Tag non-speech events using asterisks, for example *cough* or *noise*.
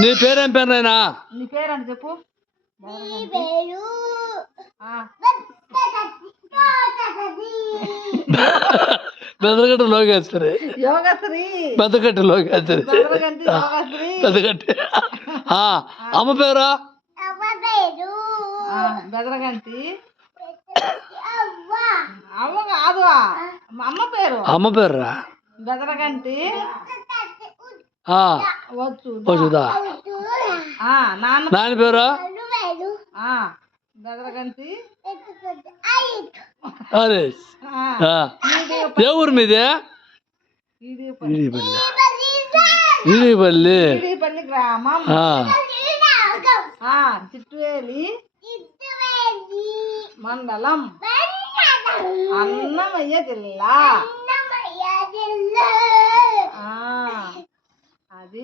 నీ పేరేం పేరు నాయనా? నీ పేరు అని చెప్పు ఆ, *laughs* బెదరగట్ట లోకేశ్వరి. బెదగట్ట లోకేశ్వరి. *laughs* ఆ, అమ్మ పేరు? ఆ, బెదరగంటి. అవ్వ. కాదు. అమ్మ పేరు. అమ్మ పేరురా? బెదరగంటి. వసుదా? ఆ, నాన్న పేరు. నీది ఏ ఊరు మీదే? ఇది ఇడిపల్లి ఇడిపల్లి పల్లి గ్రామం. చిట్టువేలి. మండలం. అన్నమయ్య జిల్లా.